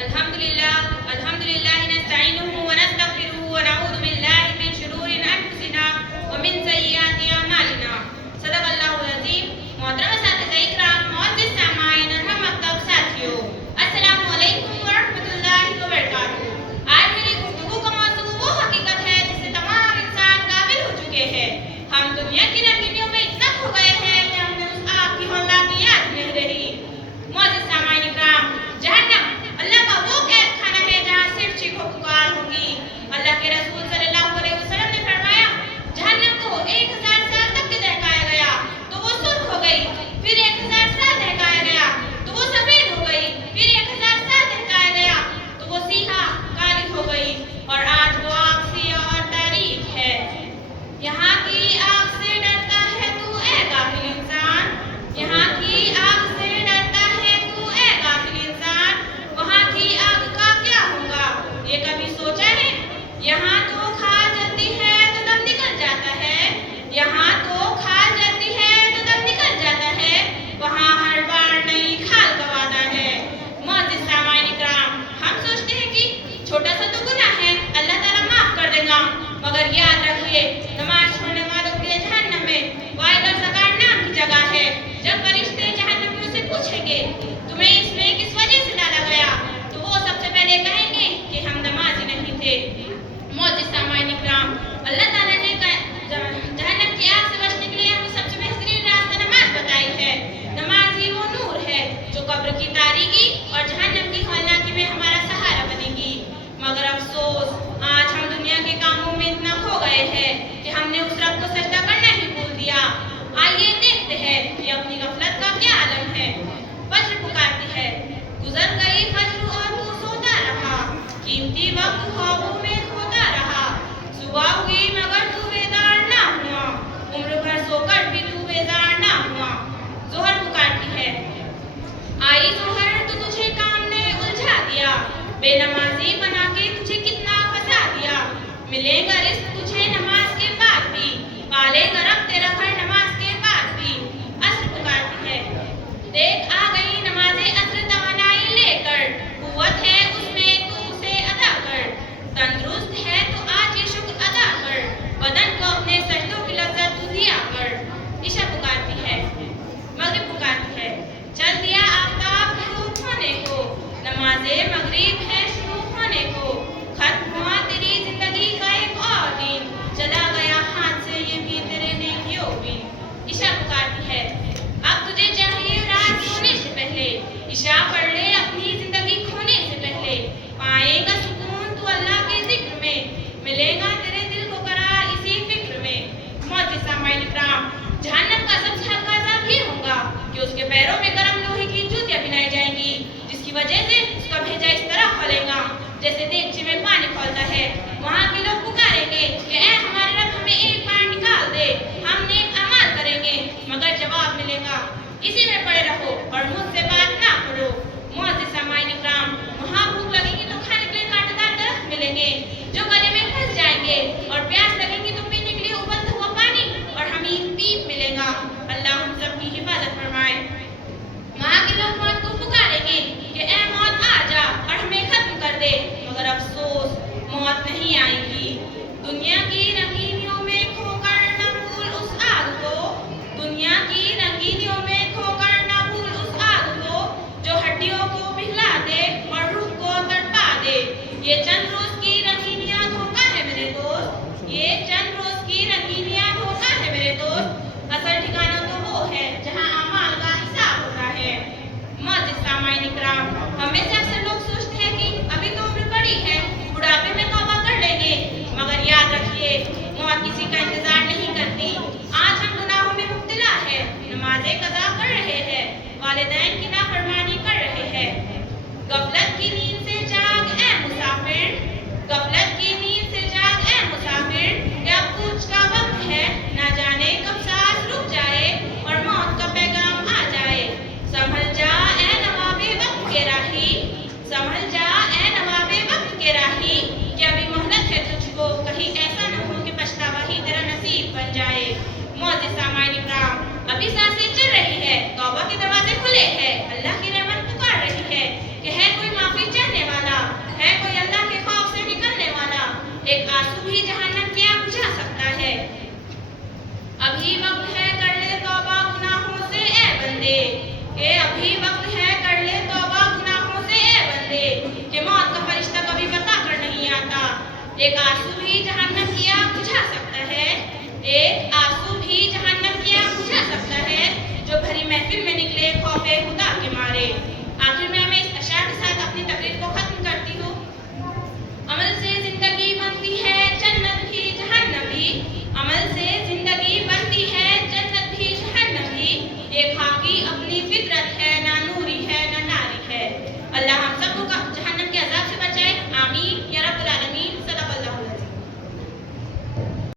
الحمد لله نستعينه ونستغفره ونعوذ بالله من شرور أنفسنا ومن سيئات أعمالنا. صدق اللہ العظیم. محترم اساتذہ اکرام، معزز سامعین اور ہم مکتب ساتھیوں، السلام علیکم ورحمۃ اللہ وبرکاتہ. آج میری گفتگو کا موضوع وہ حقیقت ہے جسے تمام انسان قابل ہو چکے ہیں. ہم دنیا کی رنگینیوں میں اتنا کھو گئے ہیں کہ ہم نے اس آگ کی ہولناک یاد نہیں رہی. معزز سامعین اکرام، جہنم اللہ کا وہ قید خانہ ہے جہاں صرف چیخ و پکار ہوگی. اللہ کے رسول صلی اللہ علیہ وسلم نے فرمایا، جہنم کو 1000 سال تک کے دہکایا گیا تو وہ سرخ ہو گئی، پھر 1000 سال دہکایا گیا تو وہ سفید ہو گئی، پھر 1000 سال دہکایا گیا تو وہ سیاہ کالی ہو گئی، اور آج وہ آگ سیاہ اور تاریک ہے. یہاں کی آگ سے ڈرتا ہے تو اے غافل انسان، یہاں کی آگ سے ڈرتا ہے تو اے غافل انسان، وہاں کی آگ کا کیا ہوگا یہ کبھی سوچا ہے؟ یہاں تو کھال جلتی ہے تو دم نکل جاتا ہے، یہاں تو کھال جلتی ہے تو دم نکل جاتا ہے، وہاں ہر بار نئی کھال کا وعدہ ہے. معزز سامعین اکرام، ہم سوچتے ہیں کہ چھوٹا سا تو گناہ ہے، اللہ تعالیٰ معاف کر دے گا، مگر یاد رکھیے نماز چھوڑنے والوں کے جہنم میں وائل اور زکار نام کی جگہ ہے. جب فرشتے جہنمیوں سے پوچھیں گے تمہیں اس میں کس وجہ سے ڈالا گیا تو وہ سب سے پہلے کہیں گے کہ ہم نمازی نہیں تھے. معزز سامعین اکرام، اللہ تعالیٰ نے جہنم کی آگ سے بچنے کے لیے ہمیں سب سے بہترین راستہ نماز بتائی ہے. نماز ہی وہ نور ہے جو قبر کی تاریکی اور جہنم کی ہولناکی میں ہمارا سہارا بنے گی. مگر افسوس، آج ہم دنیا کے کاموں میں اتنا کھو گئے ہیں کہ ہم نے اس رب کو سجدہ کرنا ہی بھول دیا. آئیے دیکھتے ہیں کہ اپنی غفلت کا کیا عالم ہے. فجر پکارتی ہے، گزر گئی فجر اور تو سوتا رہا، قیمتی وقت خوابوں میں کھوتا رہا، صبح ہوئی مگر تو بیدار نہ ہوا، عمر بھر سو کر بھی تو بیدار نہ ہوا. ظہر پکارتی ہے، آئی ظہر تو تجھے کام نے الجھا دیا، بے نمازی بنا کے تجھے کتنا پھنسا دیا، ملے گا رزق تجھے نماز کے بعد بھی، پالے گا رب تیرا گھر نماز کے بعد بھی. عصر پکارتی ہے، دیکھ آ گئی نماز عصر توانائی لے کر، قوت ہے اس میں تو اسے ادا کر، تندرست ہے تو آج یہ شکر ادا کر، بدن کو اپنے سجدوں کی لذت تو دیا کر. عشاء پکارتی ہے، مغرب پکارتی ہے، چل دیا آفتاب غروب ہونے کو، نماز مغرب ہے شروع ہونے کو، ختم ہوا تیری زندگی کا ایک اور دن، چلا گیا ہاتھ سے یہ بھی تیرے نیکیوں بھی. عشاء پکارتی ہے، اب تجھے چاہیے رات سونے سے پہلے عشاء پڑھ لے اپنی زندگی کھونے سے پہلے، پائے گا سکون تو اللہ کے ذکر میں، ملے گا تیرے دل کو قرار اسی فکر میں. معزز سامعین اکرام، جہنم کا سب سے ہلکا عذاب یہ ہوگا کہ اس کے پیروں میں گرم لوہے کی جوتیاں پہنائی جائیں گی، جس کی وجہ سے اس کا بھیجا اس طرح کھولے گا جیسے دیگچے میں پانی کھولتا ہے. وہاں کے لوگ پکاریں گے کہ اے ہمارے رب ہمیں ایک بار نکال دے، ہم نیک اعمال کریں گے، مگر جواب ملے گا اسی میں پڑے رہو اور مجھ سے بات نہ کرو. معزز سامعین اکرام، وہاں بھوک لگے گی تو کھانے کے لیے کانٹے دار درخت ملیں گے جو گلے میں پھنس جائیں گے، اور پیاس لگے گی تو پینے کے لیے ابلتا ہوا پانی اور حمیم پیپ ملے گا. اللہ ہم سب کی حفاظت فرمائے. وہاں کے لوگ موت کو پکاریں گے کہ اے موت آ جا اور ہمیں ختم کر دے، مگر ایک آنسو